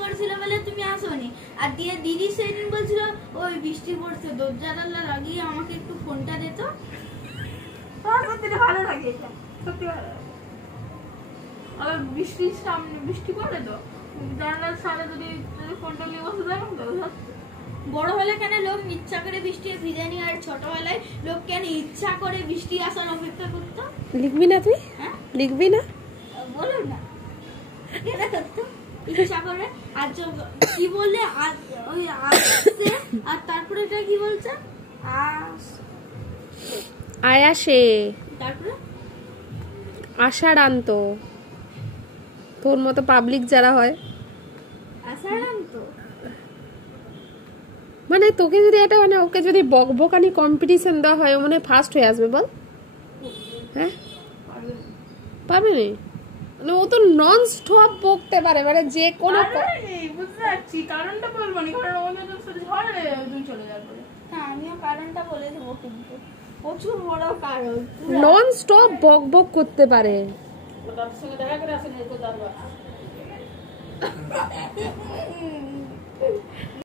পড়ছিল বলে তুমি আসোনি, আর দিয়ে দিদি সেদিন বলছিল ওই বৃষ্টি পড়ছে দরজা জানলা লাগিয়ে আমাকে একটু ফোনটা দে তো। সত্যি ভালো লাগে এটা, সত্যি ভালো লাগে। আর বৃষ্টির সামনে বৃষ্টি পড়ে তো জানলার সামনে যদি ফোনটা নিয়ে বসে থাকো তো বড় হলে কেন লোক ইচ্ছা করে বৃষ্টি ভিজেনি, আর ছোটবেলায় লোক কেন ইচ্ছা করে বৃষ্টি আসার অপেক্ষা করতো? লিখবি না তুই? হ্যাঁ লিখবি না, বলো না কেন করতো ইচ্ছা করে। আর কি বললে ওই আসছে, আর তারপরে এটা কি বলছে আয়াসে, তারপরে আষাঢ়ান্ত, তোর মতো পাবলিক যারা হয় আষাঢ়ান্ত, মানে তোকে যদি এটা মানে ওকে যদি বকবকানি কম্পিটিশন দেওয়া হয় মানে ফার্স্ট হয়ে আসবে বল। হ্যাঁ পারবে না, মানে ও তো নন স্টপ বকতে পারে, মানে যে কোনো বুঝতে পারছি কারণটা বলবো না, কারণ আমাদের তো সাথে ঝড়ে দুই চলে যাবে। হ্যাঁ আমিও কারণটা বলে দেবো, কিন্তু প্রচুর বড় কারণ, নন স্টপ বক বক করতে পারে। ওটার সঙ্গে দেখা করে আসেন এরকম